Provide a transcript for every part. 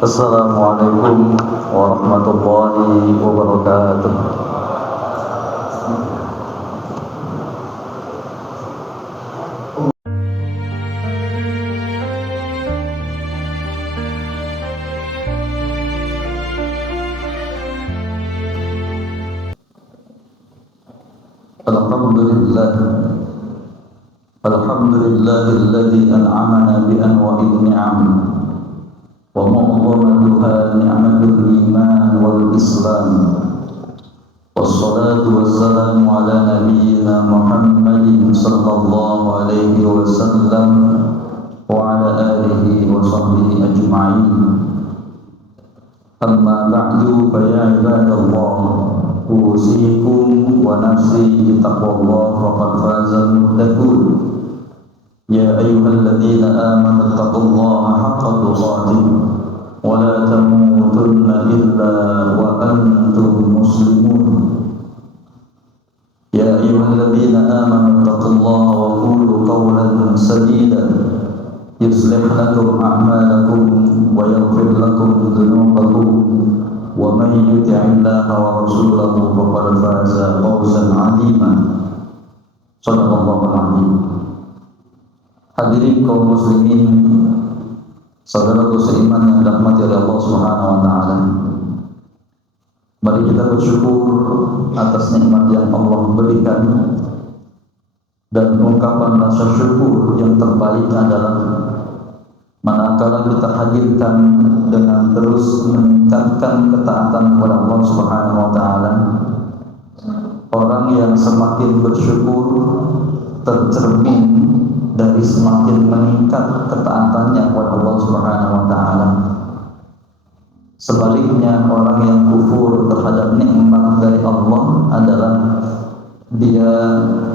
Assalamualaikum warahmatullahi wabarakatuh. Alhamdulillah, alhamdulillahilladzi an'amana bi anwa'in ni'am wa mu'dhamatuha ni'matul iman wal islam. Wassalatu wassalamu ala nabiyyina Muhammadin sallallahu alaihi wasallam wa ala alihi wa sahbihi ajma'in. Amma ba'du, fa ya ibadallah, usikum wa nafsi bittaqwallah faqad fazal muttaqun. Ya ayyuhalladzina amanu taqullaha haqqa tuqatih wa la tamutunna illa wa antum muslimun. Ya ayyuhalladzina amanu taqullaha wa qulu qawlan sadida yuslih lakum a'malakum wa yaghfir lakum dhunubakum wa man yuti'illaha wa rasulahu faqad faza fawzan 'azima. Shadaqallahul 'azim. Hadirin kaum muslimin, saudaraku seiman yang dirahmati oleh Allah Subhanahu wa taala. Mari kita bersyukur atas nikmat yang Allah berikan, dan ungkapan rasa syukur yang terbaik adalah manakala kita hadirkan dengan terus meningkatkan ketaatan kepada Allah Subhanahu wa taala. Orang yang semakin bersyukur tercermin dari semakin meningkat ketaatannya kepada Allah Subhanahu wa taala. Sebaliknya, orang yang kufur terhadap nikmat dari Allah adalah dia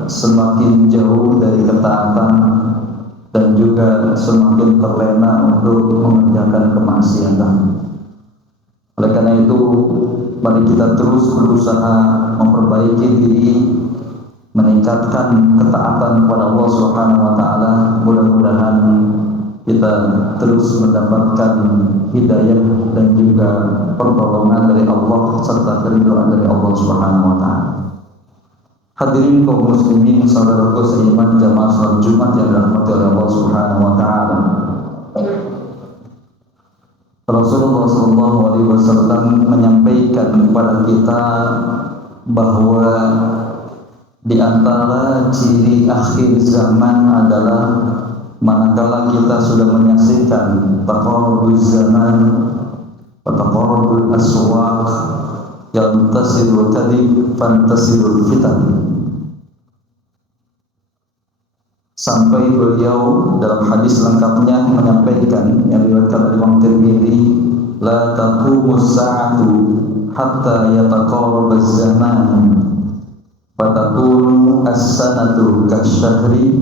semakin jauh dari ketaatan dan juga semakin terlena untuk mengerjakan kemaksiatan. Oleh karena itu, mari kita terus berusaha memperbaiki diri, meningkatkan ketaatan kepada Allah Subhanahu wa taala. Mudah-mudahan kita terus mendapatkan hidayah dan juga pertolongan dari Allah serta keridhaan dari Allah Subhanahu wa taala. Hadirin kaum muslimin, saudaraku seiman jamaah salat Jumat yang dirahmati oleh Allah Subhanahu wa taala. Rasulullah sallallahu alaihi wasallam menyampaikan kepada kita bahwa di antara ciri akhir zaman adalah manakala kita sudah menyaksikan taqarrubuz zaman wa taqarrubul aswaq yantasirul kadhib fantasirul fitan. Sampai beliau dalam hadis lengkapnya menyampaikan yang diriwayatkan oleh Imam Tirmidzi, la taqumus sa'atu hatta yataqarrabaz zaman fatakunu as-sanatu kasyahri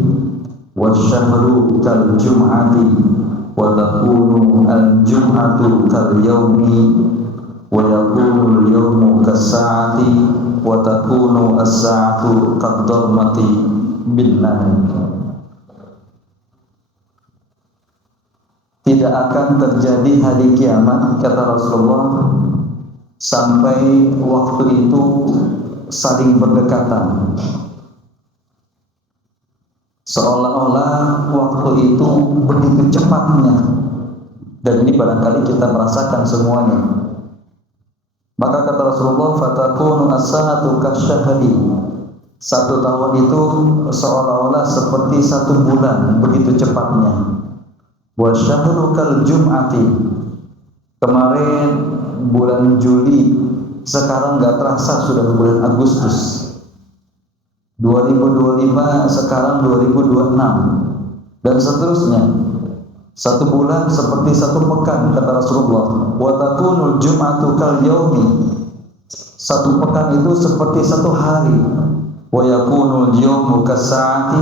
wasyahru kal jum'ati wa takunu al-jum'atu kal yaumi wa yakunu al-yawmu kas-sa'ati wa takunu as-sa'atu kad-darmati bin-nar. Tidak akan terjadi hari kiamat, kata Rasulullah, sampai waktu itu saling berdekatan, seolah-olah waktu itu begitu cepatnya, dan ini barangkali kita merasakan semuanya. Maka kata Rasulullah, fatakunu as-sanatu kasyahri, satu tahun itu seolah-olah seperti satu bulan, begitu cepatnya. Wasyahru kal jum'ati, kemarin bulan Juli, sekarang gak terasa sudah bulan Agustus. 2025 sekarang 2026, dan seterusnya. Satu bulan seperti satu pekan, kata Rasulullah. Wa takunul jum'atu kal yaumi, satu pekan itu seperti satu hari. Wa yakunul yawmu kas-sa'ati,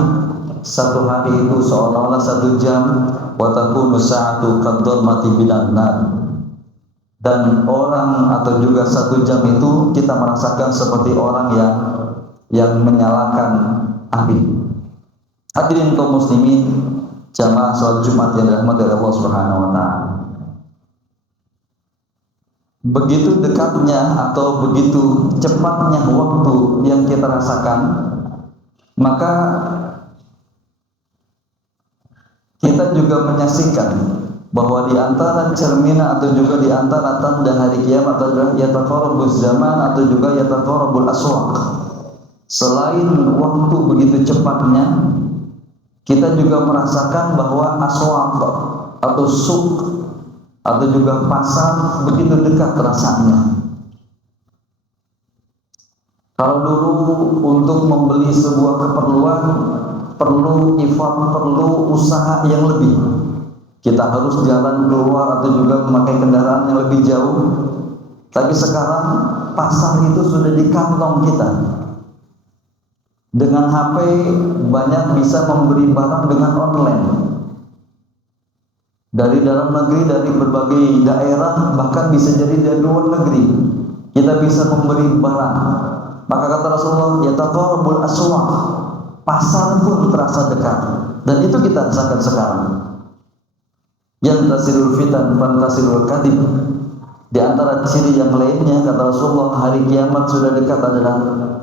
satu hari itu seolah-olah satu jam. Wa takunu sa'atu kad-darmati bin-nar, dan orang atau juga satu jam itu kita merasakan seperti orang yang menyalakan api. Hadirin kaum muslimin, jamaah salat Jumat yang dirahmati oleh Allah Subhanahu wa taala. begitu dekatnya atau begitu cepatnya waktu yang kita rasakan, maka kita juga menyaksikan bahwa di antara cerminan atau juga di antara tanda hari kiamat adalah yataqarrabuz zaman atau juga yataqarrabul aswaq. Selain waktu begitu cepatnya, kita juga merasakan bahwa aswaq atau suq atau juga pasar begitu dekat rasanya. Kalau dulu untuk membeli sebuah keperluan perlu effort, perlu usaha yang lebih. Kita harus jalan keluar atau juga memakai kendaraan yang lebih jauh. Tapi sekarang pasar itu sudah di kantong kita. Dengan HP banyak bisa memberi barang dengan online. Dari dalam negeri, dari berbagai daerah, bahkan bisa jadi dari luar negeri, kita bisa memberi barang. Maka kata Rasulullah, yataqarrabul aswaq, pasar pun terasa dekat. Dan itu kita rasakan sekarang. Yantasirul fitan fantasirul kadhib. Di antara ciri yang lainnya kata Rasulullah, hari kiamat sudah dekat adalah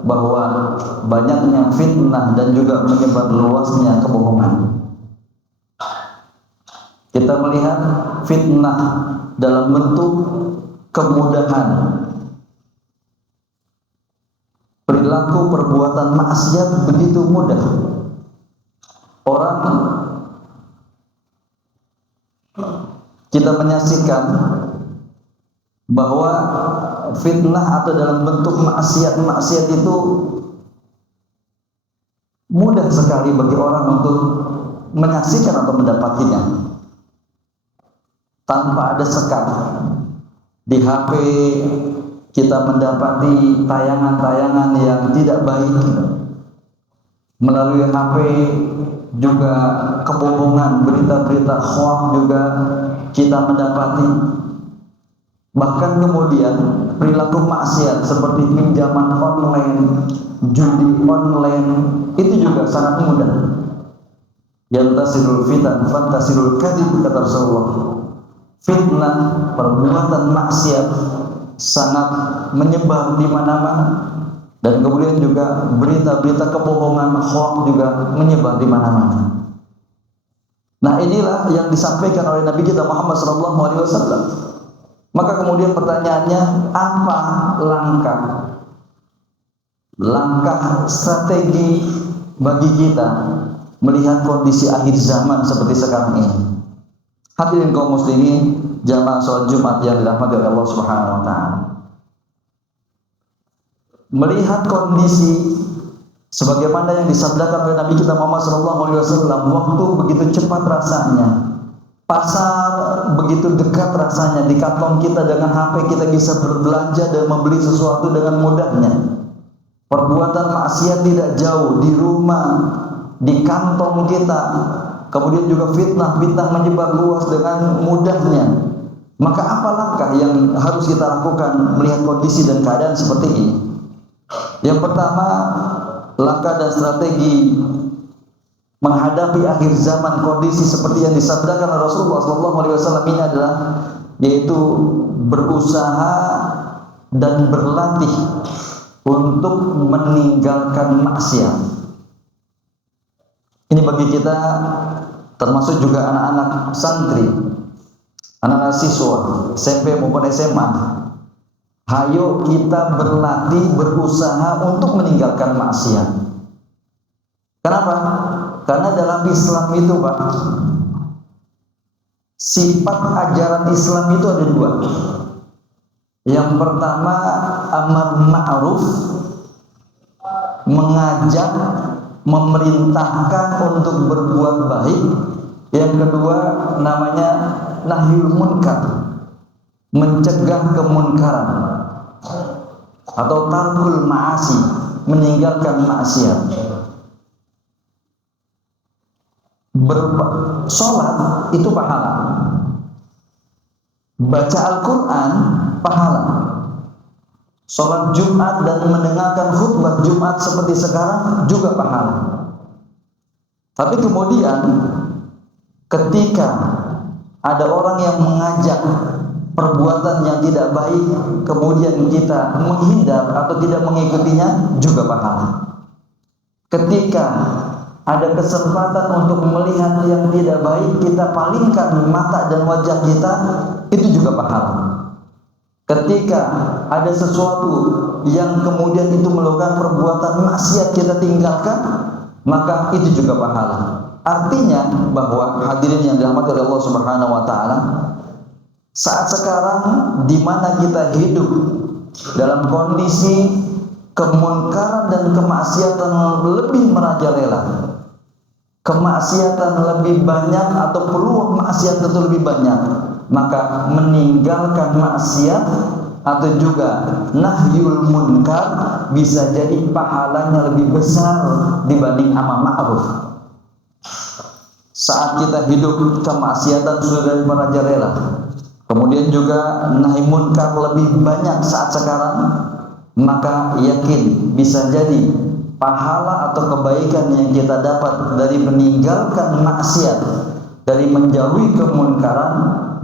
bahwa banyaknya fitnah dan juga menyebar luasnya kebohongan. Kita melihat fitnah dalam bentuk kemudahan, perilaku perbuatan maksiat begitu mudah. Orang kita menyaksikan bahwa fitnah atau dalam bentuk maksiat itu mudah sekali bagi orang untuk menyaksikan atau mendapatinya tanpa ada sekat. Di HP kita mendapati tayangan-tayangan yang tidak baik, melalui HP juga kebohongan, berita-berita hoax juga kita mendapati. Bahkan kemudian perilaku maksiat seperti pinjaman online, judi online itu juga sangat mudah. Yantasirul fitan fantasirul kadhib kata Rasulullah. Fitnah, perbuatan maksiat sangat menyebar di mana-mana, dan kemudian juga berita-berita kebohongan, hoax juga menyebar di mana-mana. Nah, inilah yang disampaikan oleh Nabi kita Muhammad SAW. Maka kemudian pertanyaannya, apa langkah strategi bagi kita melihat kondisi akhir zaman seperti sekarang ini? Hadirin kaum muslimin, jamaah salat Jumat yang dirahmati oleh Allah Subhanahu wa taala. Melihat kondisi sebagaimana yang disabdakan oleh Nabi kita Muhammad SAW, waktu begitu cepat rasanya, pasar begitu dekat rasanya, di kantong kita dengan HP kita bisa berbelanja dan membeli sesuatu dengan mudahnya. Perbuatan maksiat tidak jauh, di rumah, di kantong kita. Kemudian juga fitnah menyebar luas dengan mudahnya. Maka apa langkah yang harus kita lakukan melihat kondisi dan keadaan seperti ini? Yang pertama, langkah dan strategi menghadapi akhir zaman kondisi seperti yang disabdakan oleh Rasulullah SAW ini adalah yaitu berusaha dan berlatih untuk meninggalkan maksiat. Ini bagi kita termasuk juga anak-anak santri, anak-anak siswa SMP maupun SMA. Hayo kita berlatih, berusaha untuk meninggalkan maksiat. Kenapa? Karena dalam Islam itu, Pak, sifat ajaran Islam itu ada dua. Yang pertama, amar ma'ruf, mengajak, memerintahkan untuk berbuat baik. Yang kedua namanya nahyul munkar, mencegah kemunkaran, atau tarkul ma'asi, meninggalkan maksiat. Sholat itu pahala, baca Al-Quran pahala, sholat Jumat dan mendengarkan khutbah Jumat seperti sekarang juga pahala. Tapi kemudian ketika ada orang yang mengajak perbuatan yang tidak baik kemudian kita menghindar atau tidak mengikutinya juga pahala. Ketika ada kesempatan untuk melihat yang tidak baik, kita palingkan mata dan wajah kita, itu juga pahala. Ketika ada sesuatu yang kemudian itu melakukan perbuatan maksiat, kita tinggalkan, maka itu juga pahala. Artinya bahwa hadirin yang dirahmati oleh Allah Subhanahu wa taala, saat sekarang di mana kita hidup dalam kondisi kemunkaran dan kemaksiatan lebih merajalela, kemaksiatan lebih banyak atau peluang maksiat itu lebih banyak, maka meninggalkan maksiat atau juga nahyul munkar bisa jadi pahalanya lebih besar dibanding amal ma'ruf. Saat kita hidup kemaksiatan sudah merajalela, kemudian juga nahi munkar lebih banyak saat sekarang, maka yakin bisa jadi pahala atau kebaikan yang kita dapat dari meninggalkan maksiat, dari menjauhi kemunkaran,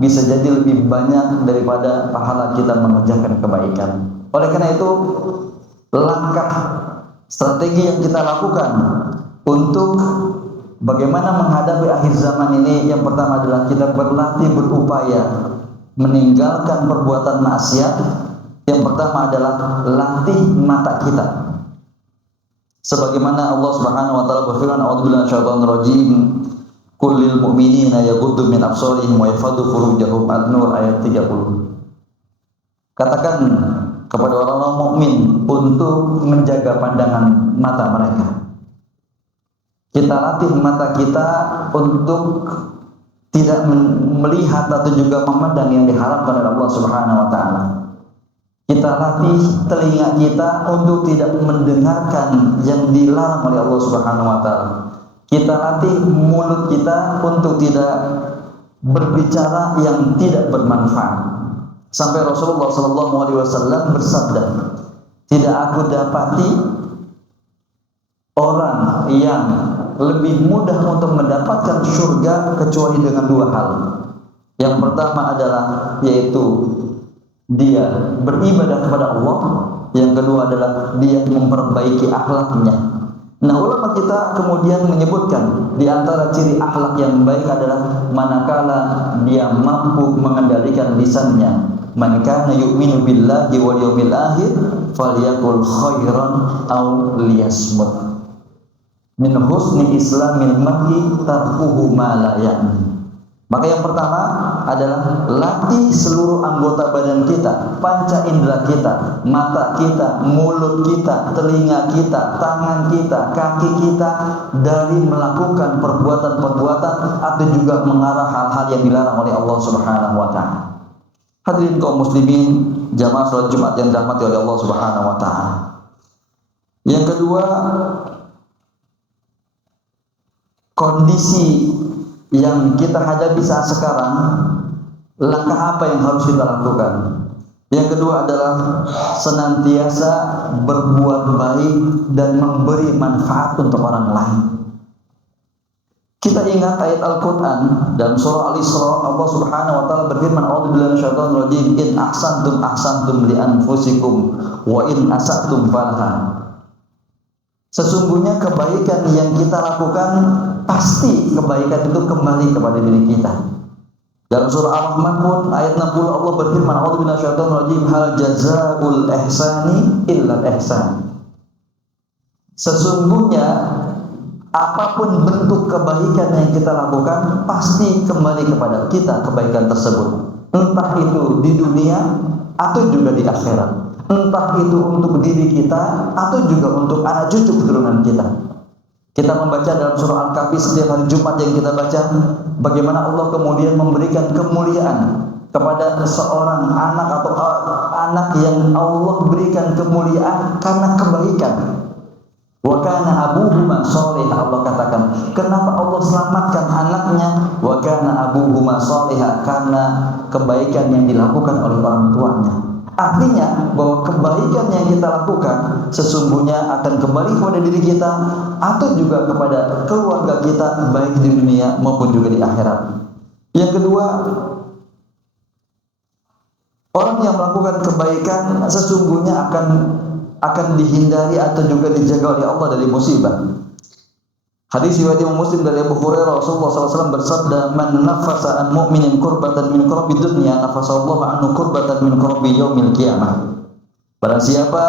bisa jadi lebih banyak daripada pahala kita mengerjakan kebaikan. Oleh karena itu, langkah strategi yang kita lakukan untuk bagaimana menghadapi akhir zaman ini, yang pertama adalah kita berlatih, berupaya meninggalkan perbuatan maksiat. Yang pertama adalah latih mata kita. Sebagaimana Allah Subhanahu wa taala berfirman, "A'udzubillahi minasyaitonir rajim. Qul lil mu'minina yaghuddu min absarihim wa yahfadzu furujahum." An-Nur ayat 30. Katakan kepada orang-orang mukmin untuk menjaga pandangan mata mereka. Kita latih mata kita untuk tidak melihat atau juga memandang yang diharamkan oleh Allah Subhanahu wa taala. Kita latih telinga kita untuk tidak mendengarkan yang dilarang oleh Allah Subhanahu wa taala. Kita latih mulut kita untuk tidak berbicara yang tidak bermanfaat. Sampai Rasulullah SAW bersabda, "Tidak aku dapati orang yang lebih mudah untuk mendapatkan surga kecuali dengan dua hal. Yang pertama adalah yaitu dia beribadah kepada Allah, yang kedua adalah dia memperbaiki akhlaknya." Nah, ulama kita kemudian menyebutkan di antara ciri akhlak yang baik adalah manakala dia mampu mengendalikan lisannya. Man kana yu'minu billahi wal yawmil akhir falyaqul khairan aw liyasmut. Min husni islamil mar'i tarkuhu ma la ya'ni. Maka yang pertama adalah latih seluruh anggota badan kita, panca indera kita, mata kita, mulut kita, telinga kita, tangan kita, kaki kita dari melakukan perbuatan-perbuatan atau juga mengarah hal-hal yang dilarang oleh Allah Subhanahu wa taala. Hadirin kaum muslimin, jamaah salat Jumat yang dirahmati oleh Allah Subhanahu wa taala. Yang kedua, kondisi yang kita hadapi saat sekarang, langkah apa yang harus kita lakukan? Yang kedua adalah senantiasa berbuat baik dan memberi manfaat untuk orang lain. Kita ingat ayat Al-Quran dalam surah Al-Isra, Allah Subhanahu wa taala berfirman, "A'udzubillahi minasyaitonir rajim. In ahsantum li anfusikum wa in asatum falaha." Sesungguhnya kebaikan yang kita lakukan, pasti kebaikan itu kembali kepada diri kita. Dalam surah Al-Rahman pun ayat 60 Allah berfirman, "A'udzubillahi minasyaitonir rajim. Hal jazaa'ul ihsani illa ihsan." Sesungguhnya apapun bentuk kebaikan yang kita lakukan, pasti kembali kepada kita kebaikan tersebut. Entah itu di dunia atau juga di akhirat. Entah itu untuk diri kita atau juga untuk anak cucu keturunan kita. Kita membaca dalam surah Al-Kahfi setiap hari Jumat yang kita baca, bagaimana Allah kemudian memberikan kemuliaan kepada seorang anak atau anak yang Allah berikan kemuliaan karena kebaikan. Wa kana abuhuma sholihah, Allah katakan, kenapa Allah selamatkan anaknya? Wa kana abuhuma sholihah, karena kebaikan yang dilakukan oleh orang tuanya. Artinya bahwa kebaikan yang kita lakukan sesungguhnya akan kembali kepada diri kita atau juga kepada keluarga kita, baik di dunia maupun juga di akhirat. Yang kedua, Orang yang melakukan kebaikan sesungguhnya akan dihindari atau juga dijaga oleh Allah dari musibah. Hadis riwayat Imam Muslim dari Abu Hurairah, Rasulullah SAW bersabda, "Man nafasa an mu'minin kurbatan min kurabi dunya, nafasallahu anhu kurbatan min kurabi yaumil qiyamah." Barang siapa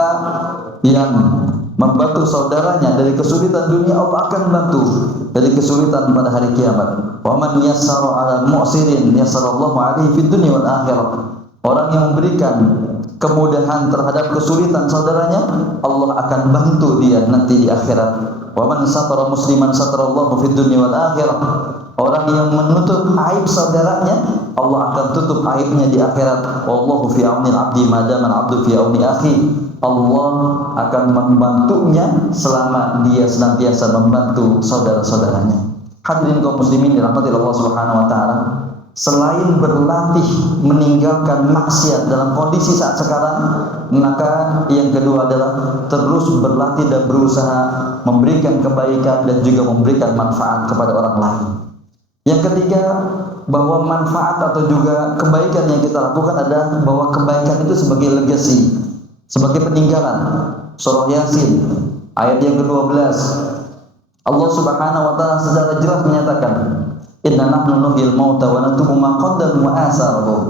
yang membantu saudaranya dari kesulitan dunia, Allah akan bantu dari kesulitan pada hari kiamat. Wa man yassara 'ala mu'sirin yassarallahu 'alaihi fid dunya wal akhirah. Orang yang memberikan kemudahan terhadap kesulitan saudaranya, Allah akan bantu dia nanti di akhirat. Wa man satara musliman satarallahu fid dunya wal akhirah. Orang yang menutup aib saudaranya, Allah akan tutup aibnya di akhirat. Wallahu fi auni al-'abdi ma dama al-'abdu fi auni akhi. Allah akan membantunya selama dia senantiasa membantu saudara-saudaranya. Hadirin kaum muslimin dirahmati Allah Subhanahu wa taala, selain berlatih meninggalkan maksiat dalam kondisi saat sekarang, maka yang kedua adalah terus berlatih dan berusaha memberikan kebaikan dan juga memberikan manfaat kepada orang lain. Yang ketiga, bahwa manfaat atau juga kebaikan yang kita lakukan adalah bahwa kebaikan itu sebagai legacy, sebagai peninggalan. Surah Yasin ayat yang ke-12, Allah Subhanahu wa taala secara jelas menyatakan, "Inna nahnu nuhyil mauta wa naktubu ma qaddamu wa asarahum."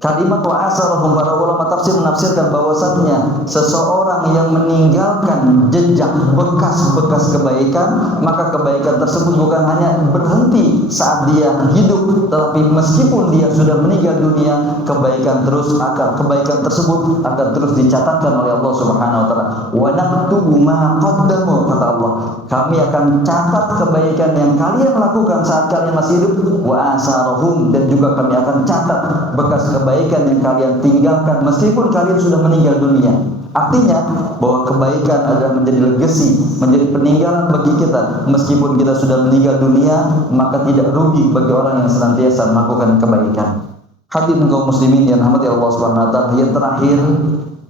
Kalimat wa asarahum, para ulama tafsir menafsirkan bahwasanya seseorang yang meninggalkan jejak bekas-bekas kebaikan, maka kebaikan tersebut bukan hanya berhenti saat dia hidup, tetapi meskipun dia sudah meninggal dunia, kebaikan tersebut akan terus dicatatkan oleh Allah Subhanahu wa taala. Wa naktubu ma qaddamu, kata Allah, kami akan catat kebaikan yang kalian lakukan saat kalian masih hidup, wa asarahum, dan juga kami akan catat bekas kebaikan yang kalian tinggalkan meskipun kalian sudah meninggal dunia. Artinya bahwa kebaikan adalah menjadi legacy, menjadi peninggalan bagi kita. Meskipun kita sudah meninggal dunia, maka tidak rugi bagi orang yang senantiasa melakukan kebaikan. Hadirin kaum muslimin yang dirahmati Allah Subhanahu wa taala, yang terakhir,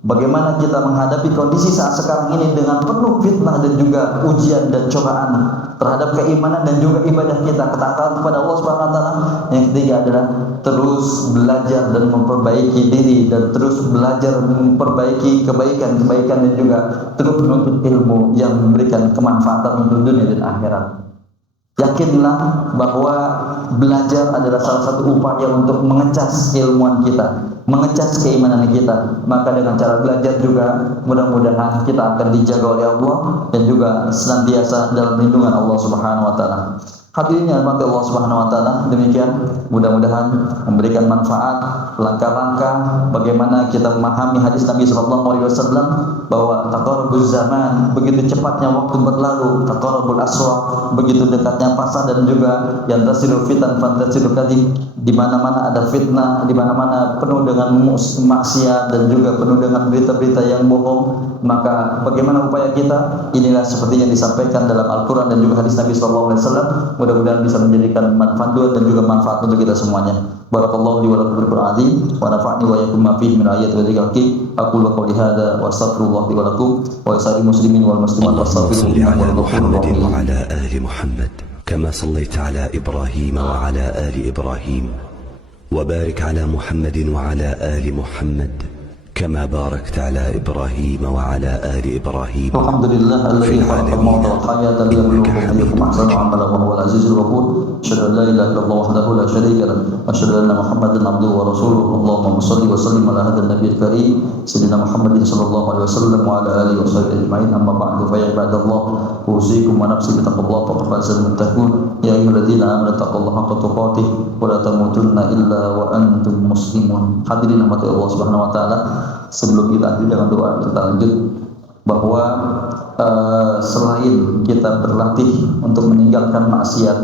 bagaimana kita menghadapi kondisi saat sekarang ini dengan penuh fitnah dan juga ujian dan cobaan terhadap keimanan dan juga ibadah kita, ketaatan kepada Allah Subhanahu wa taala. Yang ketiga adalah terus belajar dan memperbaiki diri dan terus belajar memperbaiki kebaikan-kebaikan dan juga terus menuntut ilmu yang memberikan kemanfaatan untuk dunia dan akhirat. Yakinlah bahwa belajar adalah salah satu upaya untuk mengecas keilmuan kita, mengecas keimanan kita. Maka dengan cara belajar juga mudah-mudahan kita akan dijaga oleh Allah dan juga senantiasa dalam lindungan Allah Subhanahu wa taala. Hadirin yang dirahmati Allah Subhanahu wa taala, demikian mudah-mudahan memberikan manfaat langkah-langkah bagaimana kita memahami hadis Nabi sallallahu alaihi wasallam bahwa taqarrubuz zaman, begitu cepatnya waktu berlalu, taqarrubul aswaq, begitu dekatnya pasar, dan juga yang tasiru fitan fantasiru kadhib, di mana-mana ada fitnah, di mana-mana penuh dengan maksiat dan juga penuh dengan berita-berita yang bohong. Maka bagaimana upaya kita? Inilah seperti yang disampaikan dalam Al-Qur'an dan juga hadis Nabi sallallahu alaihi wasallam. Mudah-mudahan bisa menjadikan manfaat dan juga manfaat untuk kita semuanya. Barakallahu li wa lakum bil Qur'an wa nafa'ni wa iyyakum ma fihi min ayati wa dzikril. Aqulu qawli hadza wa astaghfirullah li wa lakum wa lisa'il muslimin wal muslimat wastaghfiruhu wa Muhammadin wa ala ali Muhammad kama sallaita ala Ibrahim wa ala ali Ibrahim wa barik ala Muhammadin wa ala ali Muhammad كما باركت على إبراهيم وعلى آل إبراهيم. الحمد لله الذي خلق الموت والحياة ليبلوكم أيكم أحسن عملا وهو العزيز الغفور. أشهد أن لا إله إلا الله وحده لا شريك له وأشهد أن محمدا عبده ورسوله. اللهم صل وسلم على هذا النبي الكريم سيدنا محمد صلى الله عليه وسلم وعلى آله وصحبه أجمعين. أما بعد فيا عباد الله أوصيكم ونفسي بتقوى الله فقد فاز المتقون. يا أيها الذين آمنوا اتقوا الله حق تقاته ولا تموتن إلا وأنتم مسلمون. Hadirin rahmati Allah Subhanahu wa taala, sebelum kita lanjut dengan doa, kita lanjut bahwa selain kita berlatih untuk meninggalkan maksiat,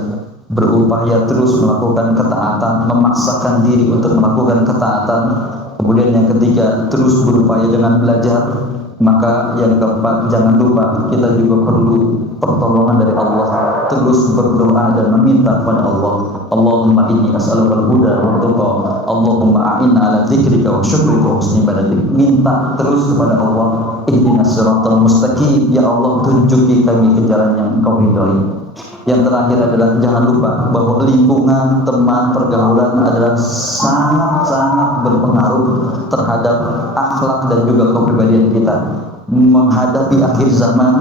berupaya terus melakukan ketaatan, memaksakan diri untuk melakukan ketaatan, kemudian yang ketiga terus berupaya dengan belajar, maka yang keempat jangan lupa kita juga perlu pertolongan dari Allah, terus berdoa dan meminta kepada Allah. Allahumma inni as'alukal huda wa tuqa, Allahumma a'inna ala dzikrika wa syukrika wa husni ibadatik. Minta terus kepada Allah, ihdinas siratal mustaqim, ya Allah tunjuki kami ke jalan yang Engkau ridhai. Yang terakhir adalah jangan lupa bahwa lingkungan, teman, pergaulan adalah sangat-sangat berpengaruh terhadap akhlak dan juga kepribadian kita. Menghadapi akhir zaman,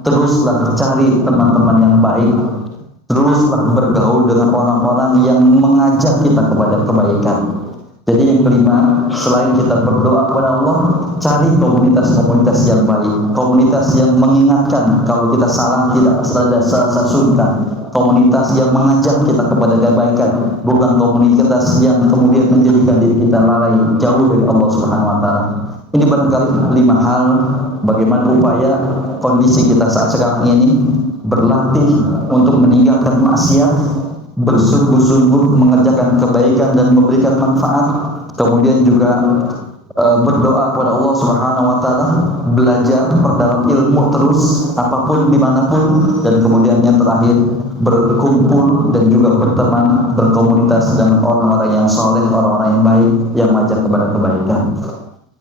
teruslah cari teman-teman yang baik, teruslah bergaul dengan orang-orang yang mengajak kita kepada kebaikan. Jadi yang kelima, selain kita berdoa kepada Allah, cari komunitas-komunitas yang baik, komunitas yang mengingatkan kalau kita salah tidak ada rasa sungkan, komunitas yang mengajak kita kepada kebaikan, bukan komunitas yang kemudian menjadikan diri kita lalai jauh dari Allah Subhanahu wa taala. Ini barangkali 5 hal bagaimana upaya kondisi kita saat sekarang ini berlatih untuk meninggalkan maksiat, bersungguh-sungguh mengerjakan kebaikan dan memberikan manfaat, kemudian juga berdoa kepada Allah Subhanahu wa taala, belajar perdalam ilmu terus apapun dimanapun, dan kemudian yang terakhir berkumpul dan juga berteman, berkomunitas dengan orang-orang yang soleh, orang-orang yang baik yang mengajak kepada kebaikan.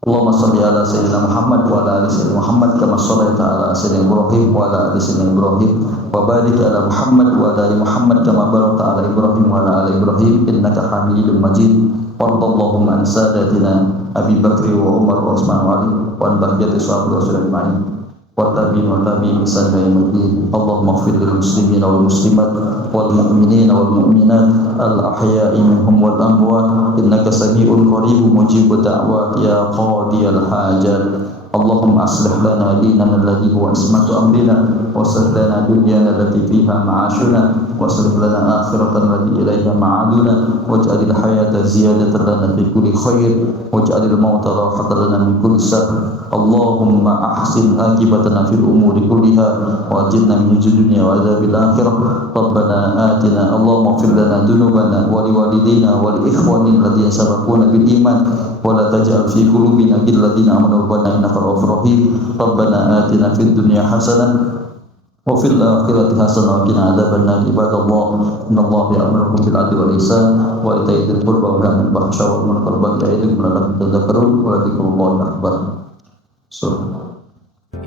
Allahumma shalli ala sayyidina Muhammad wa ala ali sayyidina Muhammad kama shallaita ala sayyidina Ibrahim wa ala ali sayyidina Ibrahim wa barik ala Muhammad wa ala ali Muhammad kama barakta ala Ibrahim wa ala ali Ibrahim innaka Hamidum Majid. Warḍallahumma an sadatina Abi Bakri wa Umar wa Utsman wa Ali wa an baqiyati sahabati Rasulullah ajma'in wa tabi'in wa tabi'in bi ihsan ila yaumil Allahumma ighfir lil muslimina wal muslimat wal mu'minina wal mu'minat al ahya'i minhum wal amwat innaka sami'un qaribun mujibud da'wat ya qadiyal hajat. Allahumma aslih lana dinana alladhi huwa ismatu amrina wa aslih lana dunyana allati fiha ma'ashuna wa aslih lana akhiratana allati ilayha ma'aduna waj'alil hayata ziyadatan lana fi kulli khair waj'alil mauta rahatan lana min kulli shar. Allahumma ahsin akibatana fil umuri kulliha wa ajirna min dunya wa adzabil akhirah. Rabbana atina Allahumma ighfir lana dhunubana wa liwalidayna wa li ikhwanina alladhina sabaquna bil iman wa la taj'al fi qulubina ghillan lil ladzina amanu rabbana innaka ra'ufur rahim. Rabbana atina fid dunya hasanah wa fil akhirati hasanah wa qina adzabannar. Ibadallah innallaha ya'muru bil 'adli wal ihsan wa ita'i dzil qurba wa yanha 'anil fahsya'i wal munkari wal baghi ya'idukum la'allakum tadhakkarun wa dzikrullahi akbar.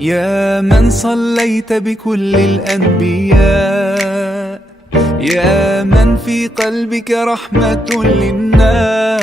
يا من صليت بكل الأنبياء يا من في قلبك رحمة للناس